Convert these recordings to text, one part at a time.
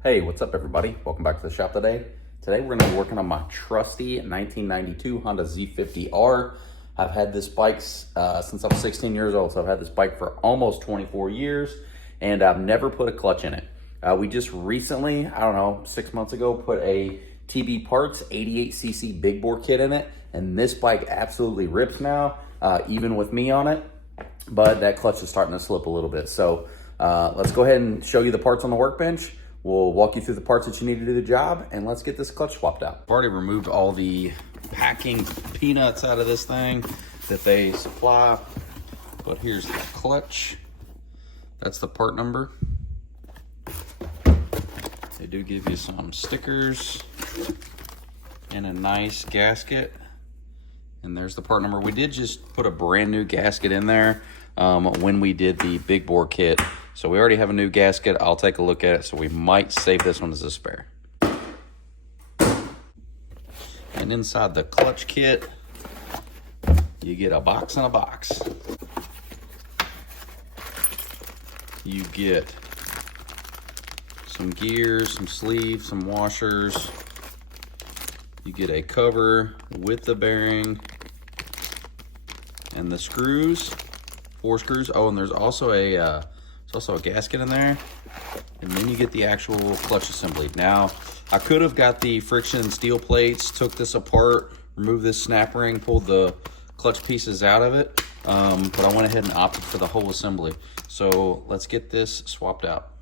Hey, what's up everybody? Welcome back to the shop today. Today we're gonna be working on my trusty 1992 Honda Z50R. I've had this bike since I was 16 years old, so I've had this bike for almost 24 years, and I've never put a clutch in it. We just recently, I don't know, 6 months ago, put a TB Parts 88cc big bore kit in it, and this bike absolutely rips now, even with me on it, but that clutch is starting to slip a little bit. So let's go ahead and show you the parts on the workbench. We'll walk you through the parts that you need to do the job, and let's get this clutch swapped out. I've already removed all the packing peanuts out of this thing that they supply, but here's the clutch. That's the part number. They do give you some stickers and a nice gasket, and there's the part number. We did just put a brand new gasket in there when we did the big bore kit. So we already have a new gasket. I'll take a look at it, so we might save this one as a spare. And inside the clutch kit, you get a box in a box. You get some gears, some sleeves, some washers. You get a cover with the bearing and the screws, 4 screws. Oh, and there's also a gasket in there, and then you get the actual clutch assembly. Now, I could have got the friction steel plates, took this apart, removed this snap ring, pulled the clutch pieces out of it, but I went ahead and opted for the whole assembly. So let's get this swapped out.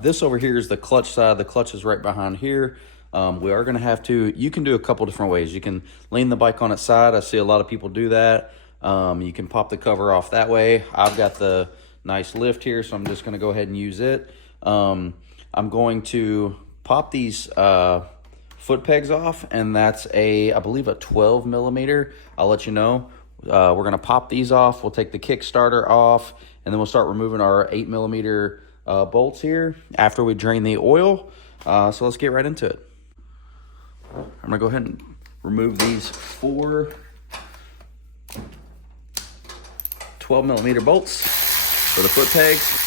This over here is the clutch side. The clutch is right behind here. We are gonna have to, you can do a couple different ways. You can lean the bike on its side. I see a lot of people do that. You can pop the cover off that way. I've got the nice lift here, so I'm just gonna go ahead and use it. I'm going to pop these foot pegs off, and that's I believe a 12 millimeter. I'll let you know. We're gonna pop these off. We'll take the Kickstarter off, and then we'll start removing our 8 millimeter bolts here after we drain the oil. So let's get right into it. I'm gonna go ahead and remove these 4 12 millimeter bolts for the foot pegs.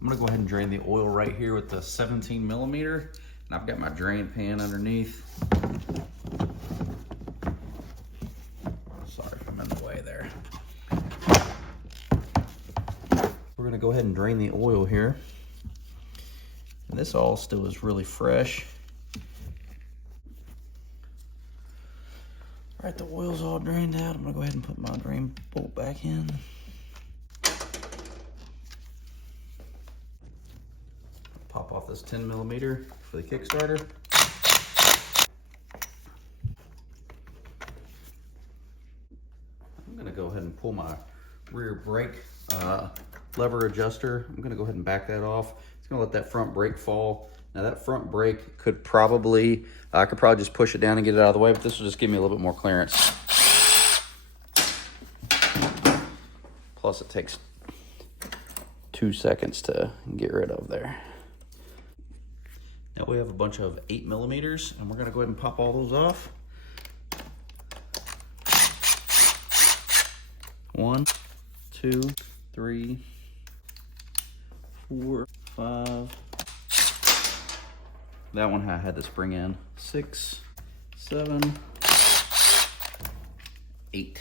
I'm gonna go ahead and drain the oil right here with the 17 millimeter, and I've got my drain pan underneath. Sorry if I'm in the way there. We're gonna go ahead and drain the oil here. And this all still is really fresh. All right, the oil's all drained out. I'm gonna go ahead and put my drain bolt back in. Pop off this 10 millimeter for the Kickstarter. I'm gonna go ahead and pull my rear brake lever adjuster. I'm gonna go ahead and back that off. It's gonna let that front brake fall. Now that front brake could probably, I could probably just push it down and get it out of the way, but this will just give me a little bit more clearance. Plus it takes 2 seconds to get rid of there. Now we have a bunch of 8 millimeters, and we're gonna go ahead and pop all those off. 1, 2, 3, 4, 5. That one I had to spring in. 6, 7, 8.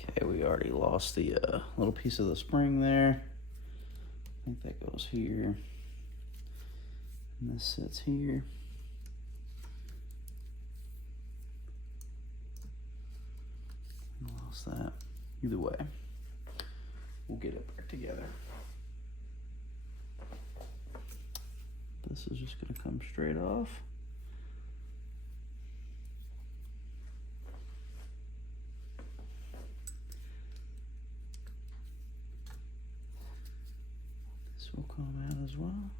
Okay, we already lost the little piece of the spring there. I think that goes here. And this sits here. Lost that. Either way, we'll get it back together. This is just gonna come straight off. This will come out as well.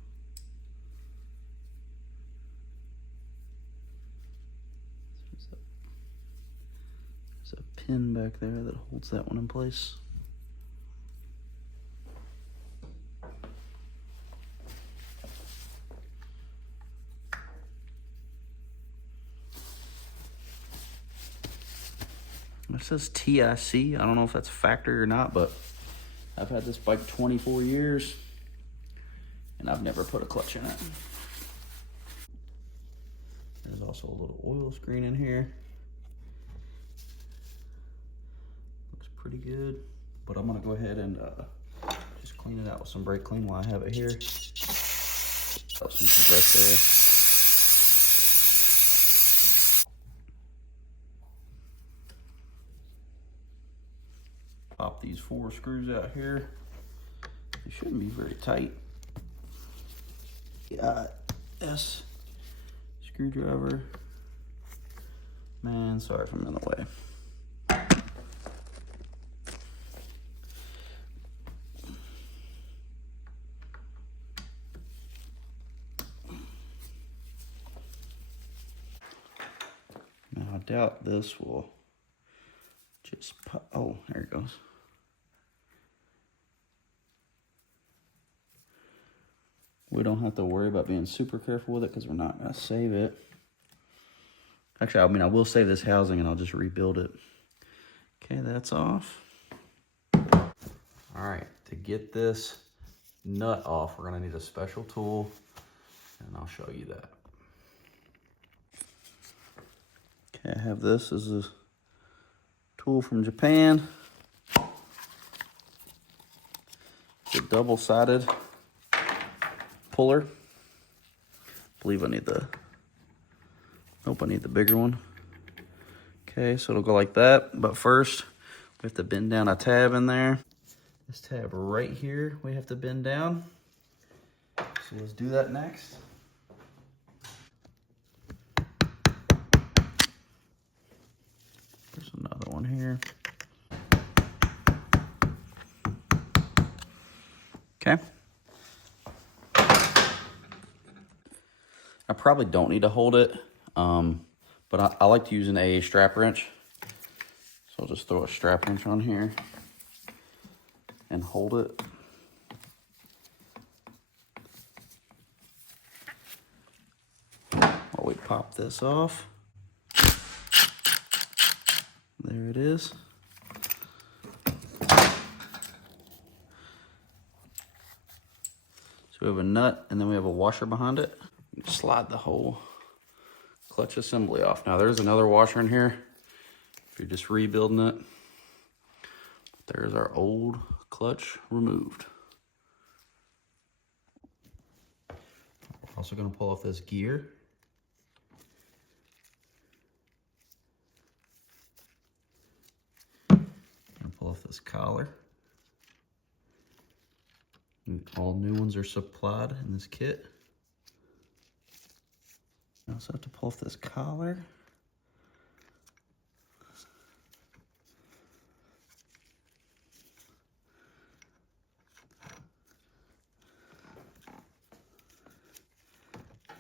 There's a pin back there that holds that one in place. It says TIC. I don't know if that's a factory or not, but I've had this bike 24 years and I've never put a clutch in it. There's also a little oil screen in here. Looks pretty good, but I'm gonna go ahead and just clean it out with some brake clean while I have it here. Got some compressed air. Pop these 4 screws out here. They shouldn't be very tight. Got S screwdriver. Man, sorry if I'm in the way. Now I doubt this will just pop. Oh, there it goes. We don't have to worry about being super careful with it because we're not going to save it. Actually, I mean, I will save this housing and I'll just rebuild it. Okay, that's off. All right, to get this nut off, we're going to need a special tool, and I'll show you that. Okay, I have this as a tool from Japan. It's a double-sided puller. I believe I need the, nope, I need the bigger one. Okay, so it'll go like that, but first we have to bend down a tab in there. This tab right here, we have to bend down. So let's do that next. There's another one here. Okay. I probably don't need to hold it, but I like to use an AA strap wrench. So I'll just throw a strap wrench on here and hold it. While we pop this off. There it is. So we have a nut and then we have a washer behind it. Slide the whole clutch assembly off. Now there's another washer in here if you're just rebuilding it. There's our old clutch removed. We're also going to pull off this gear. Gonna pull off this collar. And all new ones are supplied in this kit. I also have to pull off this collar.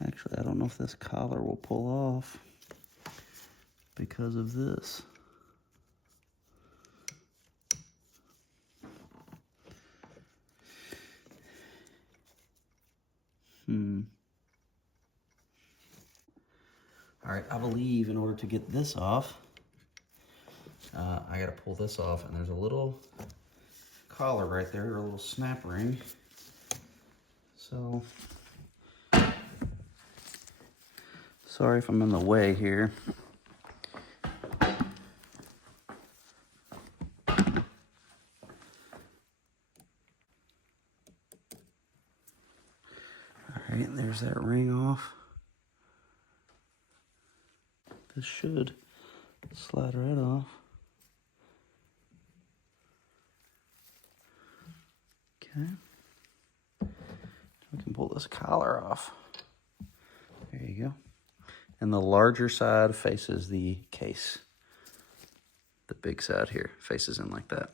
Actually, I don't know if this collar will pull off because of this. All right, I believe in order to get this off, I gotta pull this off, and there's a little collar right there, a little snap ring. So, sorry if I'm in the way here. All right, there's that ring off. This should slide right off. Okay. We can pull this collar off. There you go. And the larger side faces the case. The big side here faces in like that.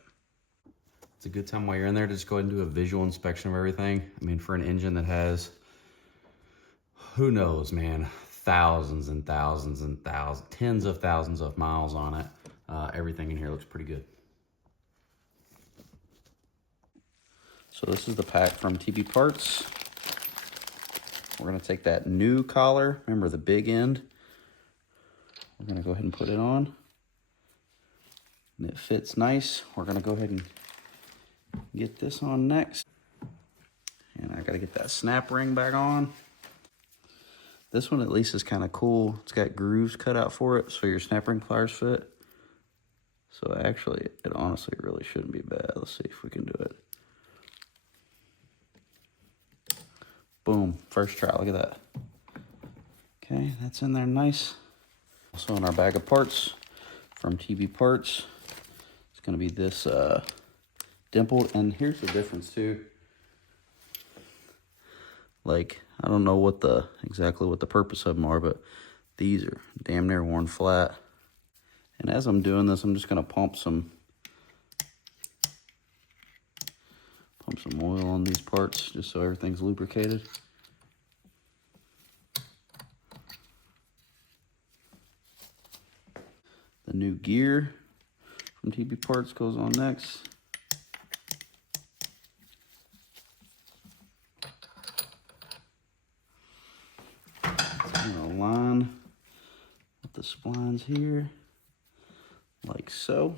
It's a good time while you're in there to just go ahead and do a visual inspection of everything. I mean, for an engine that has, who knows, man, thousands and thousands and thousands, tens of thousands of miles on it. everything in here looks pretty good. So this is the pack from TB Parts. We're gonna take that new collar, remember the big end. We're gonna go ahead and put it on. And it fits nice. We're gonna go ahead and get this on next. And I gotta get that snap ring back on. This one at least is kind of cool. It's got grooves cut out for it so your snap ring pliers fit. So actually, it honestly really shouldn't be bad. Let's see if we can do it. Boom, first try, look at that. Okay, that's in there nice. Also in our bag of parts from TB Parts, it's gonna be this dimpled, and here's the difference too. Like, I don't know what exactly what the purpose of them are, but these are damn near worn flat. And as I'm doing this, I'm just gonna pump some oil on these parts just so everything's lubricated. The new gear from TB Parts goes on next. I'm gonna line with the splines here, like so.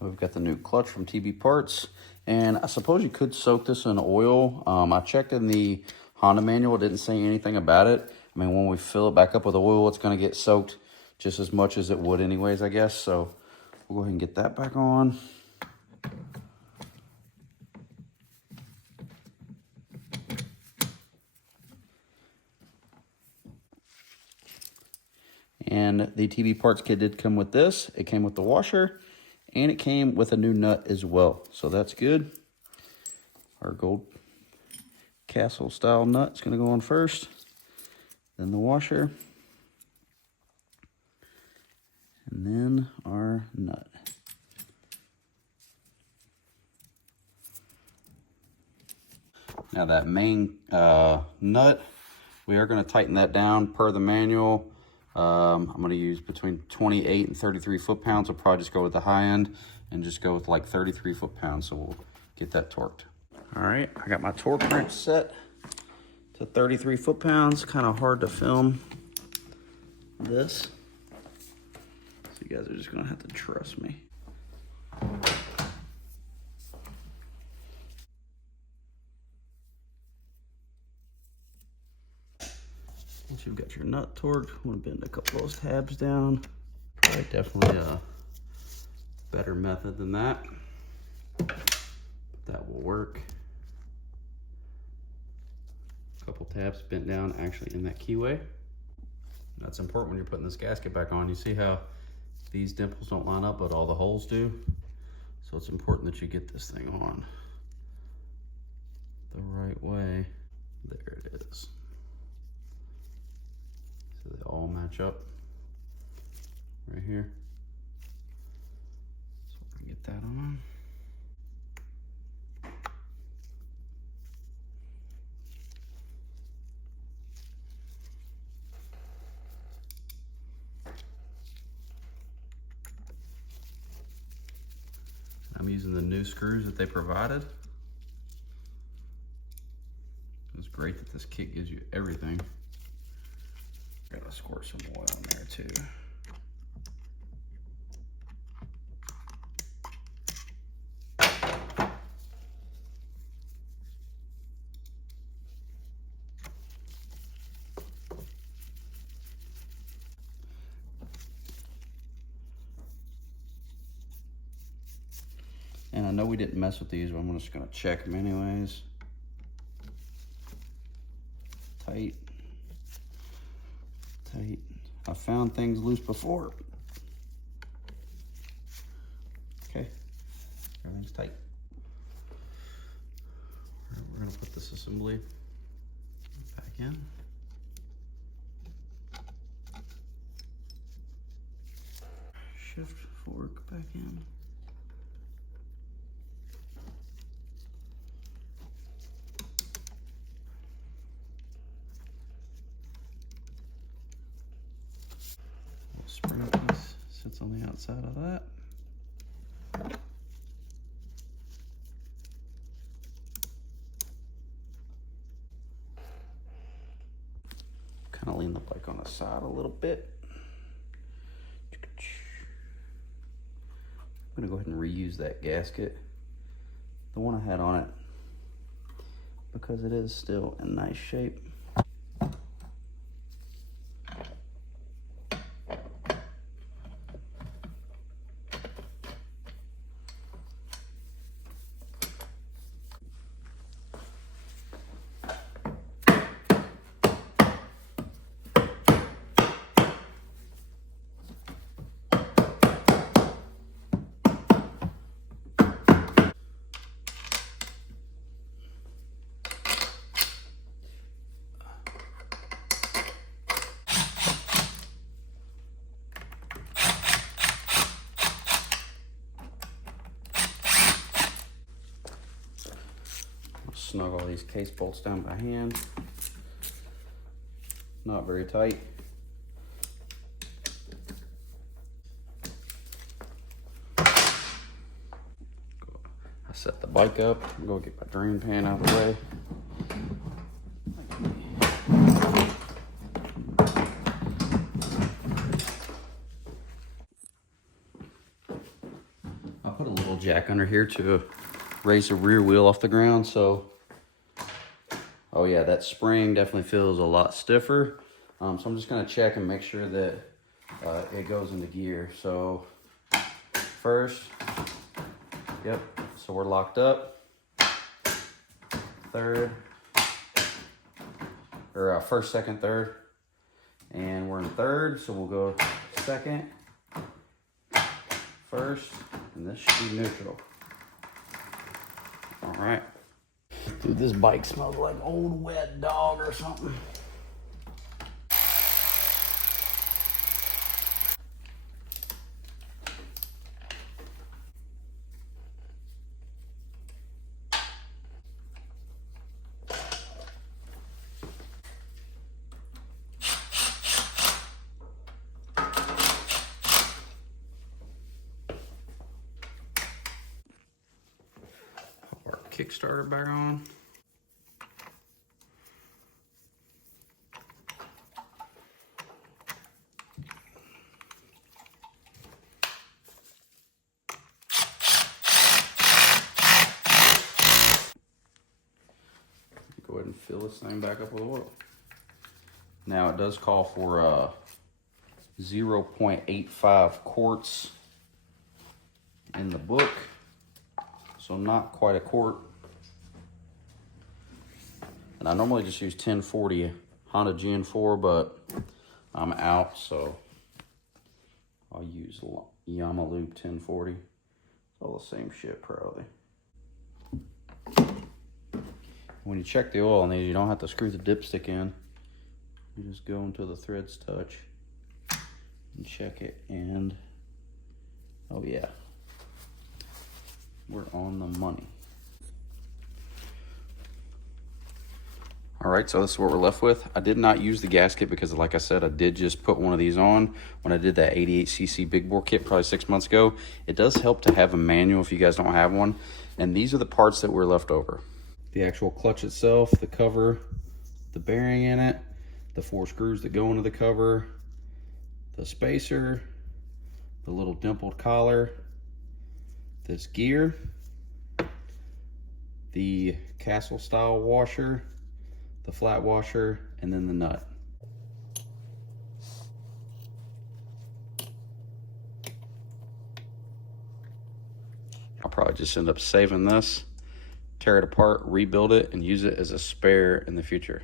We've got the new clutch from TB Parts, and I suppose you could soak this in oil. I checked in the Honda manual, it didn't say anything about it. I mean, when we fill it back up with oil, it's gonna get soaked just as much as it would anyways, I guess. So we'll go ahead and get that back on. And the TB Parts kit did come with this. It came with the washer, and it came with a new nut as well. So that's good. Our gold castle style nut is gonna go on first, then the washer, and then our nut. Now that main nut, we are gonna tighten that down per the manual. I'm gonna use between 28 and 33 foot-pounds. I'll probably just go with the high end and just go with like 33 foot-pounds. So we'll get that torqued. All right, I got my torque wrench set to 33 foot-pounds. Kind of hard to film this. So you guys are just gonna have to trust me. Once you've got your nut torqued, I'm gonna bend a couple of those tabs down. Probably definitely a better method than that. But that will work. A couple tabs bent down actually in that keyway. That's important when you're putting this gasket back on. You see how these dimples don't line up, but all the holes do? So it's important that you get this thing on the right way. There it is. So they all match up right here. So we're gonna get that on. I'm using the new screws that they provided. It's great that this kit gives you everything. Gotta squirt some oil in there too. And I know we didn't mess with these, but I'm just gonna check them anyways. Tight. Tight. I found things loose before. Okay, everything's tight. All right, we're gonna put this assembly back in. Shift fork back in. on the outside of that. Kind of lean the bike on the side a little bit. I'm gonna go ahead and reuse that gasket, the one I had on it, because it is still in nice shape. Snug all these case bolts down by hand. Not very tight. I set the bike up. I'm gonna get my drain pan out of the way. I'll put a little jack under here to raise the rear wheel off the ground. So, oh yeah, that spring definitely feels a lot stiffer. So I'm just gonna check and make sure that it goes into gear. So first, yep, so we're locked up. Third, or first, second, third. And we're in third, so we'll go second, first, and this should be neutral. All right. Dude, this bike smells like old wet dog or something. Our Kickstarter back on. Go ahead and fill this thing back up with oil. Now it does call for 0.85 quarts in the book, so not quite a quart. And I normally just use 1040 Honda GN4, but I'm out, so I'll use Yamaloop 1040. It's all the same shit, probably. When you check the oil on these, you don't have to screw the dipstick in. You just go until the threads touch and check it, and oh yeah, we're on the money. All right, so this is what we're left with. I did not use the gasket because, like I said, I did just put one of these on when I did that 88cc big bore kit probably 6 months ago. It does help to have a manual if you guys don't have one. And these are the parts that were left over. The actual clutch itself, the cover, the bearing in it, the 4 screws that go into the cover, the spacer, the little dimpled collar, this gear, the castle style washer, the flat washer, and then the nut. I'll probably just end up saving this, tear it apart, rebuild it, and use it as a spare in the future.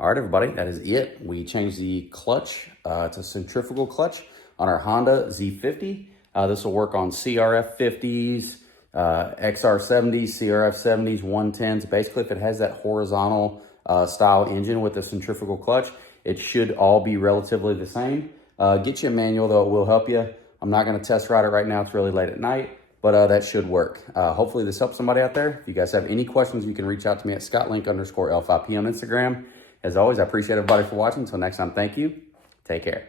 All right, everybody, that is it. We changed the clutch. It's a centrifugal clutch on our Honda Z50. This will work on CRF 50s, XR 70s, CRF 70s, 110s. Basically, if it has that horizontal style engine with a centrifugal clutch. It should all be relatively the same. Get you a manual though, it will help you. I'm not gonna test ride it right now, it's really late at night, but that should work. Hopefully this helps somebody out there. If you guys have any questions, you can reach out to me at scottlink_L5P on Instagram. As always, I appreciate everybody for watching. Until next time, thank you. Take care.